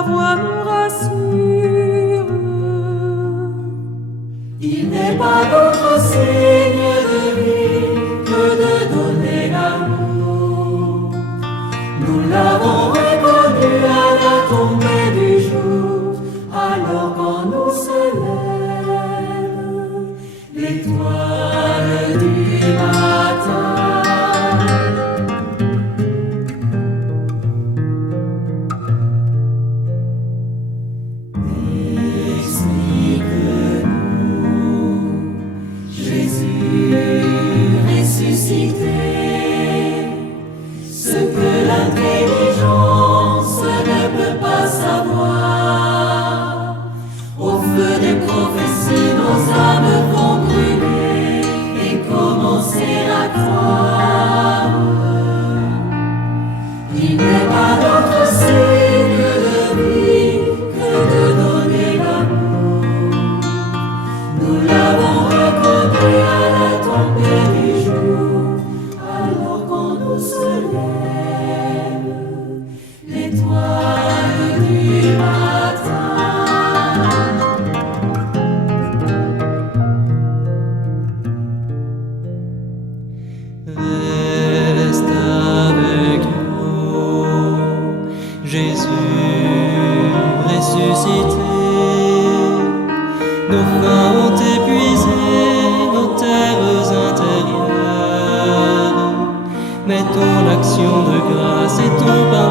ta voix nous rassure. Il n'est pas d'autre signe de vie que de donner l'amour. Nous l'avons reconnu à la tombée du jour, alors quand nous se lève l'étoile du matin. Ce que l'intelligence ne peut pas savoir. Au feu des prophéties, nos âmes vont brûler et commencer à croire. Il n'est pas d'autre signe de vie que de donner l'amour. Nous l'avons reconnu à la tombée du jour, alors quand nous se lève l'étoile du matin. Reste avec nous, Jésus ressuscité. Nos faim ont épuisé nos terres intérieures, mais ton action de grâce et ton pain